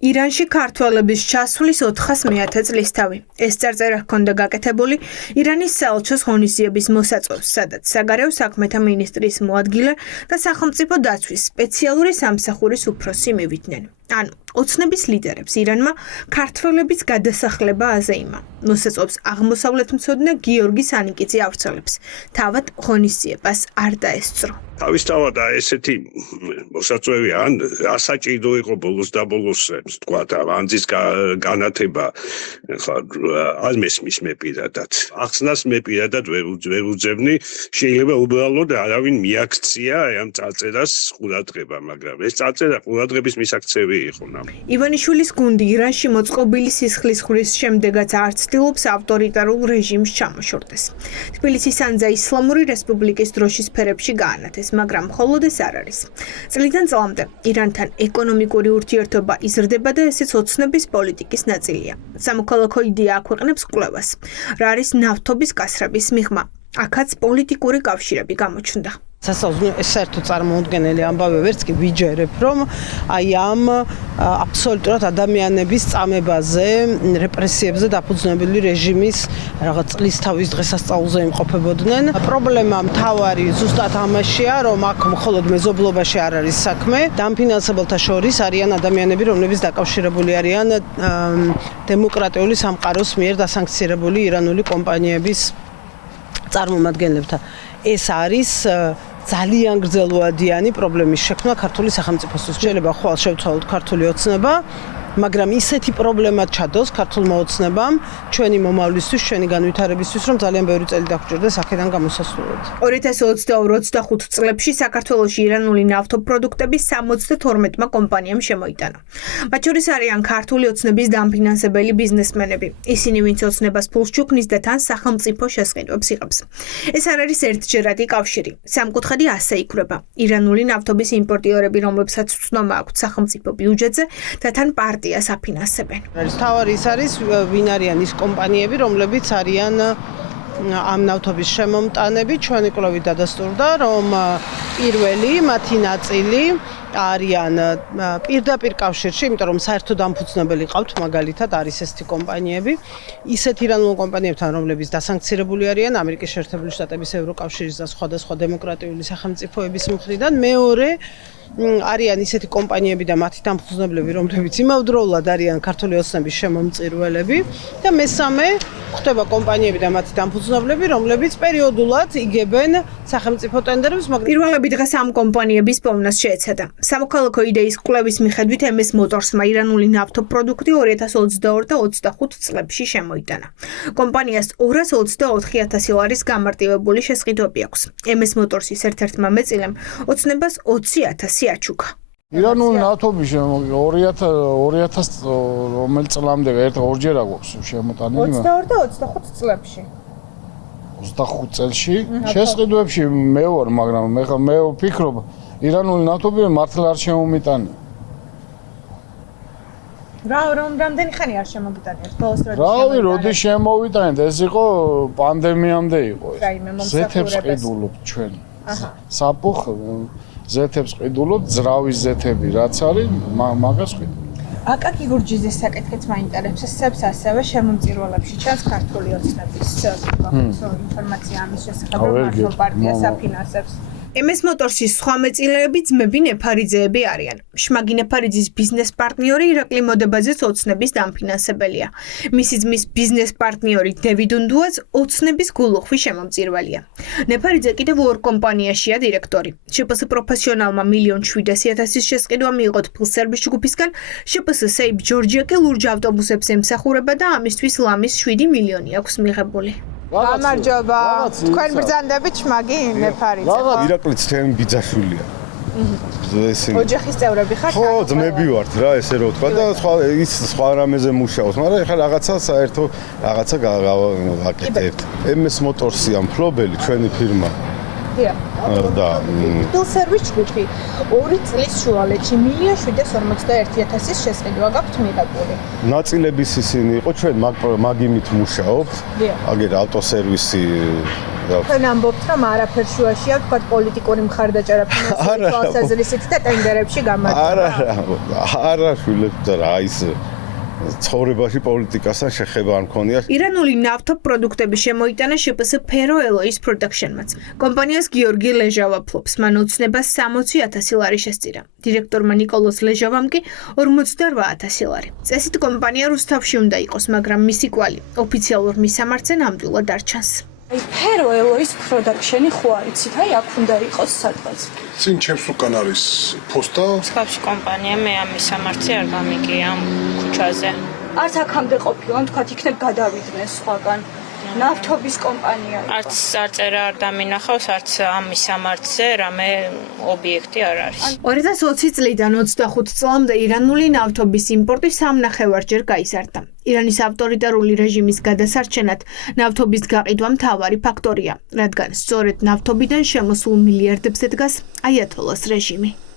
ირანში ქართველების ჩასვლის 400 წლის თავი. ეს წარწერა ჰქონდა გაკეთებული ირანის საელჩოს ღონისძიების მოსაწყობს, სადაც საგარეო საქმეთა მინისტრის მოადგილე და სახელმწიფო დაცვის სპეციალური სამსახურის უფროსი მივიდნენ. ანუ ოცნების ლიდერებს ირანმა ქართველების გადასახლება აზეიმა. მოსაწყობს აღმოსავლეთმცოდნე გიორგი სანიკიძე ავრცელებს. თავად ღონისძიებას არ დაესწრო. თავისთავად ესეთი მოსაწვევი ან ასაჭირო იყო ბოლოს და ბოლოს თქვა ანძის განათება არ მესმის მე პირადად. ახსნას მე პირადად ვერ უძებნი, შეიძლება უბრალოდ არავინ მიაქცია ამ წარწერას ყურადღება, მაგრამ ეს წარწერა ყურადღების მისაქცევი იყო. ივანიშვილის გუნდი ირანში მოწყობილი სისხლის ხვრის შემდეგაც არ ცდილობს ავტორიტარულ რეჟიმს ჩამოშორდეს. თბილისის ანძა ისლამური რესპუბლიკის დროშის ფერებში გაანათეს. მაგრამ მხოლოდ ეს არ არის. წლიდან წლამდე ირანთან ეკონომიკური ურთიერთობა იზრდება და ესეც ოცნების პოლიტიკის ნაწილია. სამოქალაქო იდეა აქვეყნებს კვლევას. რა არის ნავთობის გასრების მიღმა? აქაც პოლიტიკური კავშირები გამოჩნდა. საერთოდ წარმოუდგენელი ამბავი ვერც კი ვიჯერებ, რომ აი ამ აბსოლუტურად ადამიანების წამებაზე, რეპრესიებზე დაფუძნებული რეჟიმის რაღაც წლისთავის დღესასწაულზე იმყოფებოდნენ. პრობლემა მთავარი ზუსტად ამაშია, რომ აქ მხოლოდ მეზობლობაში არ არის საქმე. დამფინანსებელთა შორის არიან ადამიანები, რომლებიც დაკავშირებული არიან დემოკრატიული სამყაროს მიერ დასანქცირებული ირანული კომპანიების წარმომადგენლებთან. ეს არის ძალიან გრძელვადიანი პრობლემის შექმნა ქართული სახელმწიფოსთვის. შეიძლება ხვალ შევცვალოთ ქართული ოცნება, მაგრამ ისეთი პრობლემა ჩადოს ქართულმა ოცნებამ ჩვენი მომავლისთვის, ჩვენი განვითარებისთვის, რომ ძალიან ბევრი წელი დაგვჭირდეს აქედან გამოსასვლელად. 2022-25 წლებში საქართველოში ირანული ნავთობპროდუქტები 72 კომპანიამ შემოიტანა. მათ შორის არიან ქართული ოცნების დამფინანსებელი ბიზნესმენები. ისინი, ვინც ოცნებას ფულს ჩუქნის და თან სახელმწიფო შესყიდვებს იღებს. ეს არ არის ერთჯერადი კავშირი. სამკუთხედი ასე იქრება. ირანული ნავთობის იმპორტიორები, რომლებსაც ცნობა აქვთ სახელმწიფო ბიუჯეტზე და თან პარტიას აფინანსებენ. თავარი ის არის, ვინ არიან ის კომპანიები, რომლებიც არიან ამ ნავთობის შემომტანები. ჩვენი კვლევით დადასტურდა, რომ პირველი მათი ნაწილი არიან პირდაპირ კავშირში, იმიტომ რომ საერთო დამფუძნებელი ყავთ, მაგალითად არის ესეთი კომპანიები, ისეთ ირანულ კომპანიებთან, რომლებიც დასანქცირებული არიან ამერიკის შეერთებული შტატების, ევროკავშირის და სხვადასხვა დემოკრატიული სახელმწიფოების მხრიდან. მეორე არიან ისეთი კომპანიები და მათი დამფუძნებლები, რომლებიც იმავდროულად არიან ქართული ოცნების შემომწირველები და მესამე ხდება კომპანიები და მათი დამფუძნებლები, რომლებიც პერიოდულად იგებენ სახელმწიფო ტენდერებს, მაგრამ პირველები დღეს ამ კომპანიების პოვნას შეეცადა. სამოქალაქო იდეის კვლევის მიხედვით MS Motors-მა ირანული ნავთობპროდუქტი 2022 და 25 წლებში შემოიტანა. კომპანიას 224,000 ლარის გამარტივებული შესყიდვები აქვს. MS Motors-ის ერთ-ერთმა მეწილემ ოცნებას 20,000 აჩუქა. ირანული ნავთობის 2000 რომელ წლამდე ორჯერ აქვს შემოტანილი. 22 და 25 წლებში. 25 წელში შესყიდვებში მე ვარ, მაგრამ მე ვფიქრობ, ირანული ნავთობი მართლა არ შემომიტანია. რამდენი ხანი არ შემოგიტანიათ? რავი, როდის შემოვიტანეთ? ეს იყო პანდემიამდე იყო ეს. ზეთებს ყიდულობ ჩვენ. საფუხ ზეთებს ყიდულობ, ძრავის ზეთები რაც არის, მაგას ყიდულობ. აკაკი გურჯიძის საკითხიც მაინტერესებს, ესეც ასევე შემომწირველებში ჩანს ქართული ოცნების ინფორმაცია ამის შესახებ, რომ მართლ პარტიას აფინანსებს. MS Motors-ის სხვა მეწილეები ძმები ნეფარიძეები არიან. შმაგი ნეფარიძის ბიზნეს პარტნიორი ირაკლი მოდებაძეც ოცნების დამფინანსებელია. მისი ძმის ბიზნეს პარტნიორი დევიდ უნდუაც ოცნების გულუხვი შემომწირველია. ნეფარიძე კიდევ ორ კომპანიაშია დირექტორი. შპს პროფესიონალმა 1,700,000 შესყიდვა მიიღო თბილსერვის ჯგუფისგან, შპს Seib Georgia კი ლურჯ ავტობუსებს ემსახურება და ამისთვის ლამის 7 მილიონი აქვს მიღებული. გამარჯობა. თქვენ ბრძანდებით შმაგი ნეფარიძე. ირაკლიც თემი ბიძაშვილია. ოჯახის წევრები ხართ? ხო, ძმები ვართ რა, ესე რომ ვთქვა და სხვა რამეზე მუშაობს, მაგრამ ეხლა რაღაცა საერთო რაღაცა გავაკეთებთ. MS Motors-ია მფლობელი ჩვენი ფირმა. და თბილსერვის ჯგუფი 2 წლის შუალედში 1,741,000 შესყიდვა გაქვთ მიღებული. ნაწილების ისინი იყო ჩვენ მაგ იმით მუშაობთ. აგერ ავტოსერვისი თქვენ ამბობთ, რომ არაფერ შუაშია, თქვა პოლიტიკური მხარდაჭერა ფინანსური თვალსაზრისით და ტენდერებში გამარჯვება. არა, შვილებს და რა ის ცხოვრებაში პოლიტიკასთან შეხება არ მქონია. ირანული ნავთობპროდუქტების შემოიტანა შპს Ferro Alloys Production-მაც. კომპანიას გიორგი ლეჟავა ფლობს, მან ოცნებას 60,000 ლარი შესწირა. დირექტორმა ნიკოლოზ ლეჟავამ კი 48,000 ლარი. წესით კომპანია რუსთავში უნდა იყოს, მაგრამ მისი კვალი ოფიციალურ მისამართზე ნამდვილად არ ჩანს. Ferro Alloys Production-ი ხო არიცით, აი აქ უნდა იყოს სადღაც. წინ ჩემს უკან არის ფოსტა. მსგავსი კომპანია მე ამ მისამართზე არ გამიგია ამ ქუჩაზე. არც აქამდე ყოფილან, თქვათ იქნებ გადავიდნენ სხვაგან. ნავთობის კომპანია. არც არწერა არ დამინახავს, არც ამ მისამართზე რამე ობიექტი არ არის. 2020 წლიდან 25 წლამდე ირანული ნავთობის იმპორტი 3.5-ჯერ გაიზარდა. ირანის ავტორიტარული რეჟიმის გადასარჩენად ნავთობის გაყიდვა მთავარი ფაქტორია, რადგან სწორედ ნავთობიდან შემოსულ მილიარდებზე დგას აიათოლას რეჟიმი.